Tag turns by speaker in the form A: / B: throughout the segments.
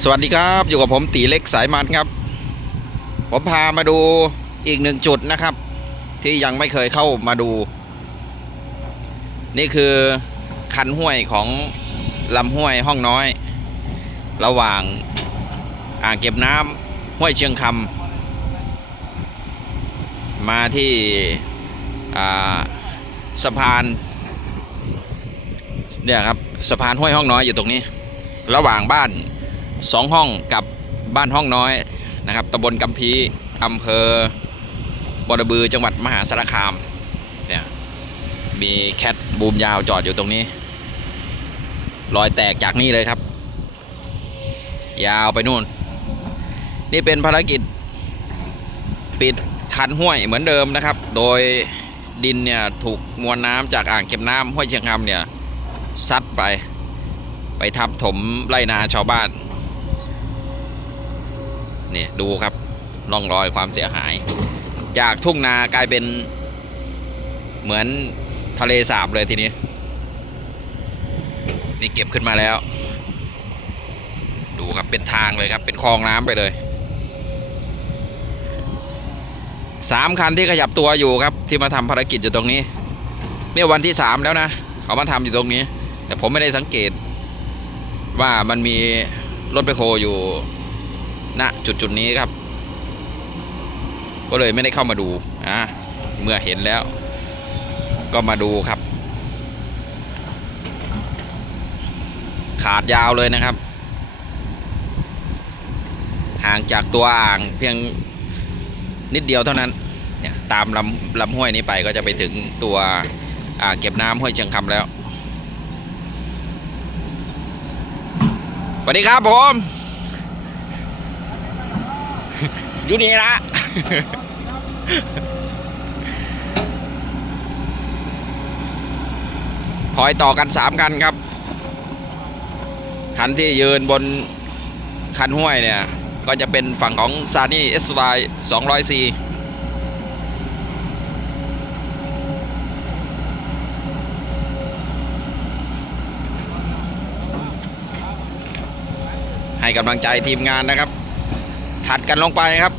A: สวัสดีครับอยู่กับผมตีเล็กสายมันครับ ผมพามาดูอีกหนึ่งจุดนะครับ ที่ยังไม่เคยเข้ามาดู นี่คือคันห้วยของลำห้วยห้องน้อย ระหว่างอ่างเก็บน้ำห้วยเชียงคำมาที่สะพานเนี่ยครับสะพานห้วยห้องน้อยอยู่ตรงนี้ ระหว่างบ้าน สองห้องกับบ้านห้องน้อยนะครับตำบลกัมพีอำเภอบอระบือจังหวัดมหาสารคามเนี่ยมีแคทบูมยาวจอดอยู่ตรงนี้ รอยแตกจากนี่เลยครับ ยาวไปนู่น นี่เป็นภารกิจปิดคันห้วยเหมือนเดิมนะครับ โดยดินเนี่ยถูกมวลน้ำจากอ่างเก็บน้ำห้วยเชียงคำเนี่ยซัดไป ไปทับถมไรนาชาวบ้าน เนี่ยดูครับร่องรอยความเสียหาย จากทุ่งนากลายเป็นเหมือนทะเลสาบเลยทีนี้ นี่เก็บขึ้นมาแล้ว ดูครับเป็นทางเลยครับ เป็นคลองน้ำไปเลยสามคันที่ขยับตัวอยู่ครับ ที่มาทำภารกิจอยู่ตรงนี้เนี่ยวันที่สามแล้วนะเขามาทำอยู่ตรงนี้ แต่ผมไม่ได้สังเกตว่ามันมีรถไปโคอยู่ ณจุดจุดนี้ครับ ก็เลยไม่ได้เข้ามาดูอะเมื่อเห็นแล้ว ก็มาดูครับ ขาดยาวเลยนะครับ ห่างจากตัวอ่างเพียงนิดเดียวเท่านั้นเนี่ยตามลำลำห้วยนี้ไปก็จะไปถึงตัวอ่างเก็บน้ำห้วยเชียงคำแล้วสวัสดีครับผม อยู่นี่ละพลอยต่อกันสามคันครับ คันที่ยืนบนคันห้วยเนี่ย ก็จะเป็นฝั่งของซานี่ SY 200C ให้กำลังใจทีมงานนะครับ ถัดกันลงไปครับ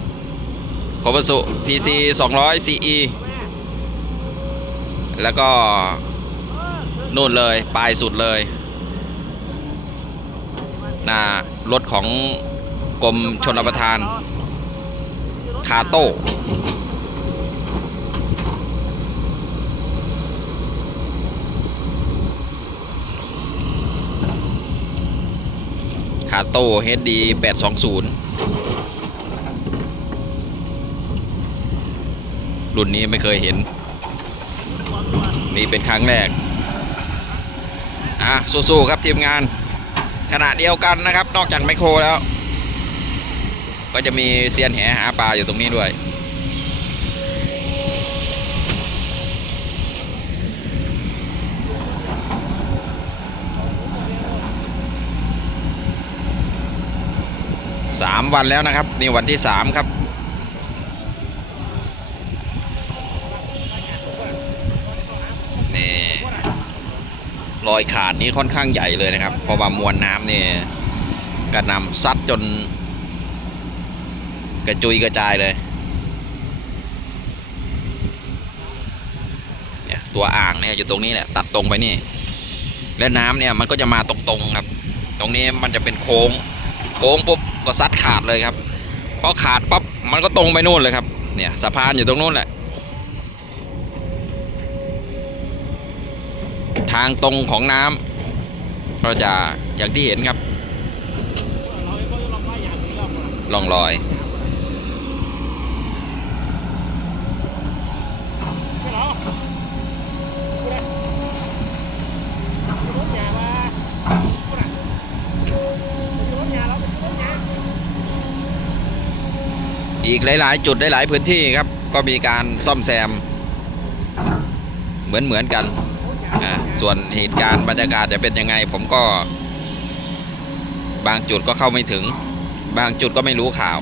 A: โคบสุ PC 200 CE แล้วก็นู่นเลยปลายสุดเลยน้ารถของกรมชนประทาน คาโต้คาโต้ HD 820 รุ่นนี้ไม่เคยเห็น นี่เป็นครั้งแรก อะ สู้ๆครับทีมงาน ขณะเดียวกันนะครับ นอกจากไมโครแล้ว ก็จะมีเซียนแหหาปลาอยู่ตรงนี้ด้วยสามวันแล้วนะครับ นี่วันที่สามครับ นี่ร อยขาดนี้ค่อนข้างใหญ่เลยนะครับเพราะว่ามวลน้ำเนี่ยกระนำซัดจน กระจุยกระจายเลยเนี่ยตัวอ่างเนี่ยอยู่ตรงนี้แหละตัดตรงไปนี่ และน้ำเนี่ยมันก็จะมาตรงๆครับ ตรงนี้มันจะเป็นโค้ง โค้งปุ๊บก็ซัดขาดเลยครับพอขาดปั๊บมันก็ตรงไปนู่นเลยครับเนี่ยสะพานอยู่ตรงนู้นแหละ ทางตรงของน้ำก็จะอย่างที่เห็นครับล่องรอยอีกหลาย ๆ จุดหลาย ๆ พื้นที่ครับ ก็มีการซ่อมแซม เหมือนเหมือนกัน ส่วนเหตุการณ์บรรยากาศจะเป็นยังไง ผมก็ บางจุดก็เข้าไม่ถึง บางจุดก็ไม่รู้ข่าว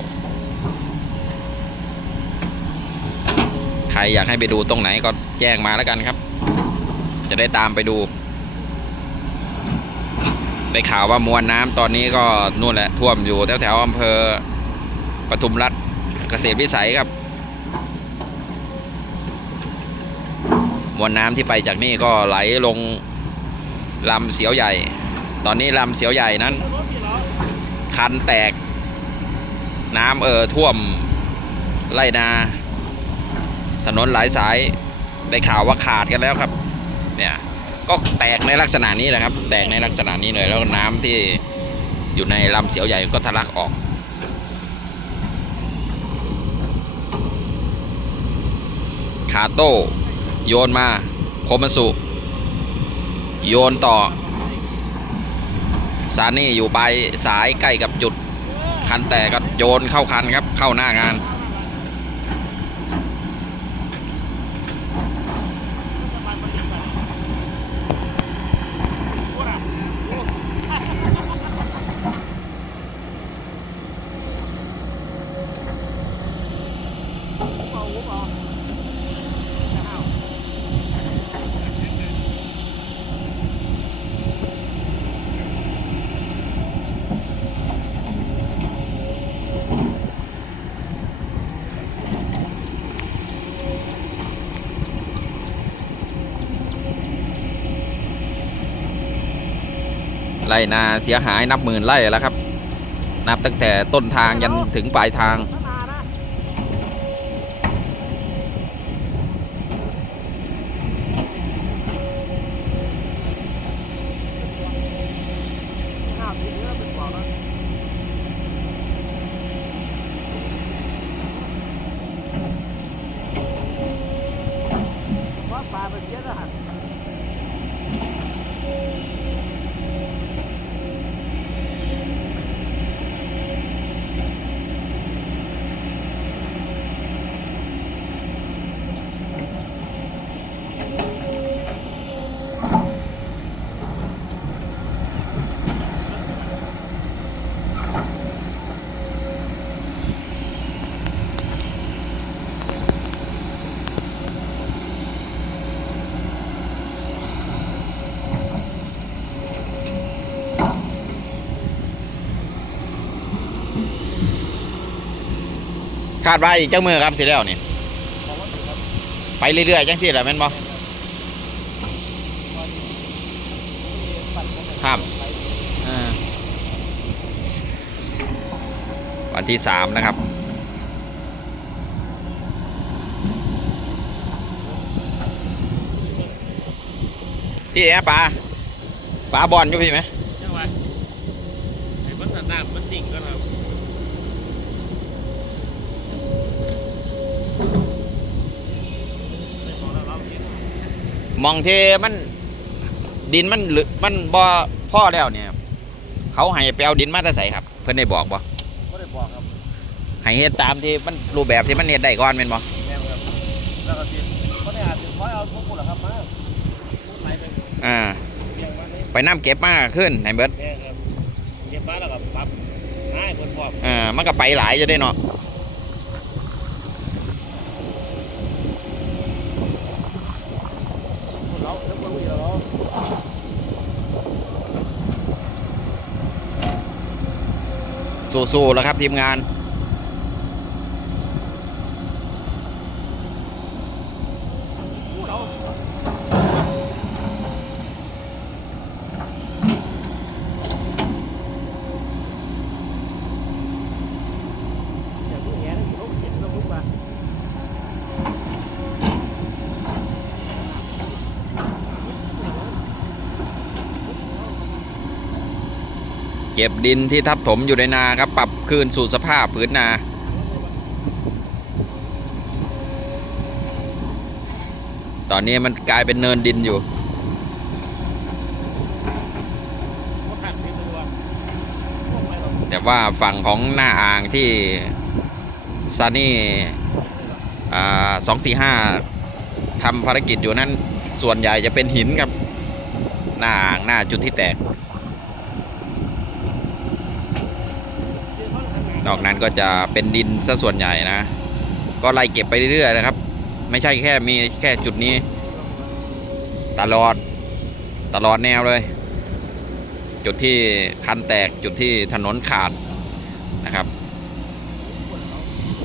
A: ใครอยากให้ไปดูตรงไหนก็แจ้งมาแล้วกันครับ จะได้ตามไปดู ได้ข่าวว่ามวลน้ำตอนนี้ก็นู่นแหละท่วมอยู่แถวแถวอำเภอปทุมรัฐเกษตรวิสัยครับ มวลน้ำที่ไปจากนี่ก็ไหลลงลำเสียวใหญ่ ตอนนี้ลำเสียวใหญ่นั้น คันแตก น้ำเอ่อท่วมไรนา ถนนหลายสายได้ข่าวว่าขาดกันแล้วครับ เนี่ยก็แตกในลักษณะนี้แหละครับ แตกในลักษณะนี้เลยแล้วน้ำที่อยู่ในลำเสียวใหญ่ก็ทะลักออกคาโต้ โยนมาโคมาสุ โยนต่อ ซานี่อยู่ปลายสายใกล้กับจุดคันแต่ก็โยนเข้าคันครับเข้าหน้างาน ไร่นาเสียหายนับหมื่นไร่แล้วครับ นับตั้งแต่ต้นทางยันถึงปลายทาง คาดว่าอีกจังมือครับสิแล้วนี่
B: ของวัตถุครับ
A: ไปเรื่อยๆจังสิแหละแม่นบ่
B: ปั่นกัน
A: ครับ
B: ไป
A: อ่าวันที่สามนะครับพี่แอะปลาปลาบอลอยู่พี่ไหม
B: จังหวะไอ้มันหน้ามันดิ่งก็แล้วไม่พอแล้วเราเห็น
A: มองเทมันดินมันหลึมันบ่พ่อแล้วเนี่ย เขาให้ไปเอาดินมาแต่ใส่ครับ เพิ่นได้บอกบ่
B: ไม่ได้บอกครับ
A: ให้เฮ็ดตามที่มันรูปแบบที่มันเฮ็ดได้ก่อนแม่นบ่
B: แม่ครับแล้วก็ทีก็ได้อาจจะคอยเอาพวกคุณหรอครับมาพูดไหลไป
A: อ่า
B: เรียงมาเลย
A: ไปน้ำเก็บมากขึ้นให้เบิด
B: แม่ครับเก็บมาแล้วก็ปรับง่ายคนพร้อม
A: อ่ามันก็ไปหลายจะได้เนาะ
B: คนเราเรื่องคนอื่นเรา
A: สู้ๆแล้วครับทีมงาน
B: เราอย่างนี้แง่นั่นเขาเห็นเราลุกมา
A: เก็บดินที่ทับถมอยู่ในนาครับ ปรับคืนสู่สภาพผืนนาตอนนี้มันกลายเป็นเนินดินอยู่ แต่ว่าฝั่งของหน้าอ่างที่ซันนี่สองสี่ห้าทำภารกิจอยู่นั้น ส่วนใหญ่จะเป็นหินครับ หน้าอ่างหน้าจุดที่แตก นอกนั้นก็จะเป็นดินซะส่วนใหญ่นะ ก็ไล่เก็บไปเรื่อยๆนะครับ ไม่ใช่แค่มีแค่จุดนี้ ตลอดตลอดแนวเลย จุดที่คันแตกจุดที่ถนนขาดนะครับ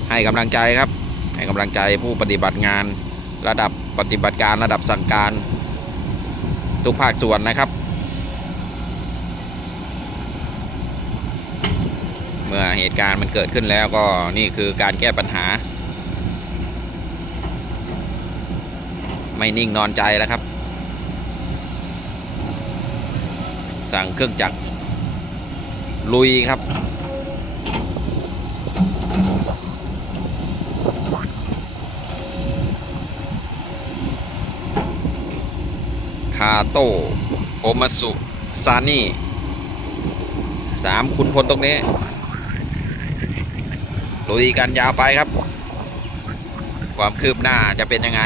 A: ให้กำลังใจครับ ให้กำลังใจผู้ปฏิบัติงานระดับปฏิบัติการระดับสั่งการ ทุกภาคส่วนนะครับ เมื่อ เหตุการณ์มันเกิดขึ้นแล้วก็นี่คือการแก้ปัญหา ไม่นิ่งนอนใจแล้วครับ สั่งเครื่องจักรลุยครับคาโตโอมาสุซานี่สามคุณพลตรงนี้ ลุยกันยาวไปครับ ความคืบหน้าจะเป็นยังไง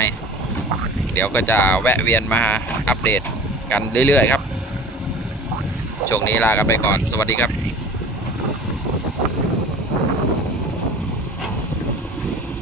A: เดี๋ยวก็จะแวะเวียนมาอัปเดตกันเรื่อยๆครับช่วงนี้ลากันไปก่อนสวัสดีครับ